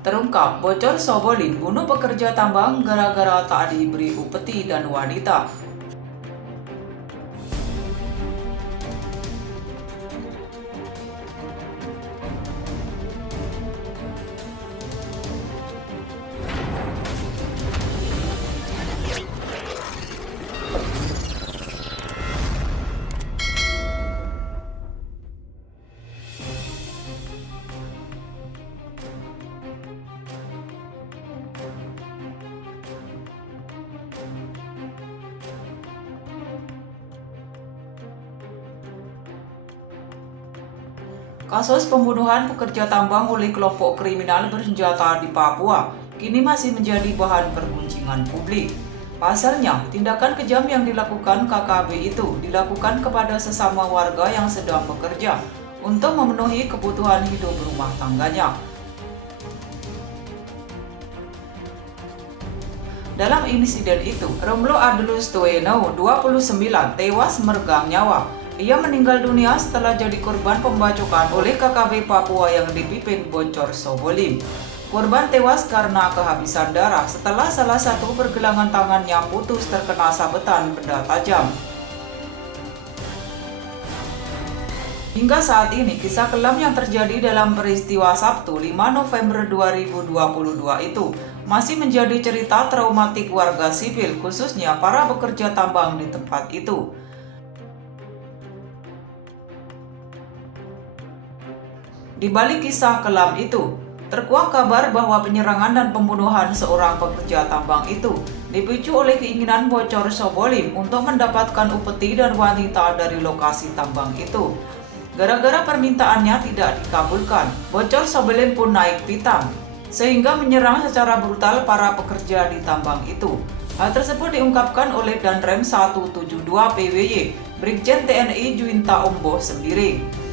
Terungkap bocor Sobolin bunuh pekerja tambang gara-gara tak diberi upeti dan wanita. Kasus pembunuhan pekerja tambang oleh kelompok kriminal bersenjata di Papua kini masih menjadi bahan perbincangan publik. Pasalnya, tindakan kejam yang dilakukan KKB itu dilakukan kepada sesama warga yang sedang bekerja untuk memenuhi kebutuhan hidup rumah tangganya. Dalam insiden itu, Romulo Adolus Tueno, 29, tewas meregang nyawa. Ia meninggal dunia setelah jadi korban pembacokan oleh KKB Papua yang dipimpin Bocor Sobolin. Korban tewas karena kehabisan darah setelah salah satu pergelangan tangannya putus terkena sabetan benda tajam. Hingga saat ini, kisah kelam yang terjadi dalam peristiwa Sabtu 5 November 2022 itu masih menjadi cerita traumatik warga sipil, khususnya para pekerja tambang di tempat itu. Di balik kisah kelam itu, terkuak kabar bahwa penyerangan dan pembunuhan seorang pekerja tambang itu dipicu oleh keinginan Bocor Sobolin untuk mendapatkan upeti dan wanita dari lokasi tambang itu. Gara-gara permintaannya tidak dikabulkan, Bocor Sobolin pun naik pitam, sehingga menyerang secara brutal para pekerja di tambang itu. Hal tersebut diungkapkan oleh Danrem 172 PWY, Brigjen TNI Juwinta Ombo Sembiring.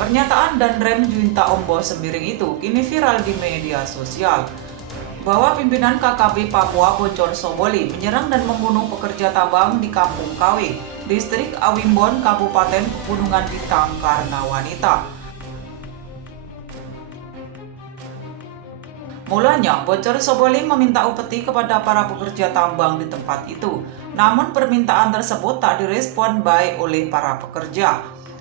Pernyataan Danrem Juwinta Ombo Sembiring itu kini viral di media sosial, bahwa pimpinan KKB Papua Bocor Sobolin menyerang dan membunuh pekerja tambang di Kampung Kawe, Distrik Awimbon, Kabupaten Pegunungan Bintang karena wanita. Mulanya, Bocor Sobolin meminta upeti kepada para pekerja tambang di tempat itu, namun permintaan tersebut tak direspon baik oleh para pekerja.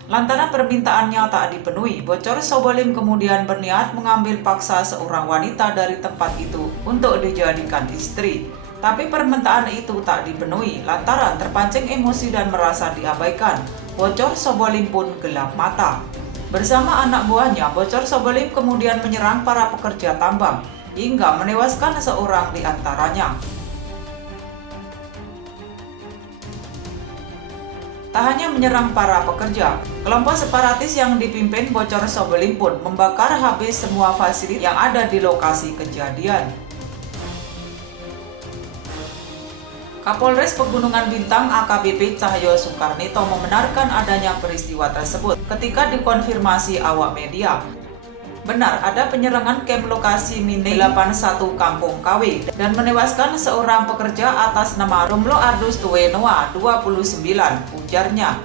Lantaran permintaannya tak dipenuhi, Bocor Sobolin kemudian berniat mengambil paksa seorang wanita dari tempat itu untuk dijadikan istri. Tapi permintaan itu tak dipenuhi lantaran terpancing emosi dan merasa diabaikan. Bocor Sobolin pun gelap mata. Bersama anak buahnya, Bocor Sobolin kemudian menyerang para pekerja tambang hingga menewaskan seorang di antaranya. Tak hanya menyerang para pekerja, kelompok separatis yang dipimpin Bocor Sobolin pun membakar habis semua fasilitas yang ada di lokasi kejadian. Kapolres Pegunungan Bintang AKBP Cahyo Soekarnito membenarkan adanya peristiwa tersebut ketika dikonfirmasi awak media. Benar, ada penyerangan kem lokasi Mine 81 Kampung Kawe dan menewaskan seorang pekerja atas nama Romulo Adolus Tueno, 29, ujarnya.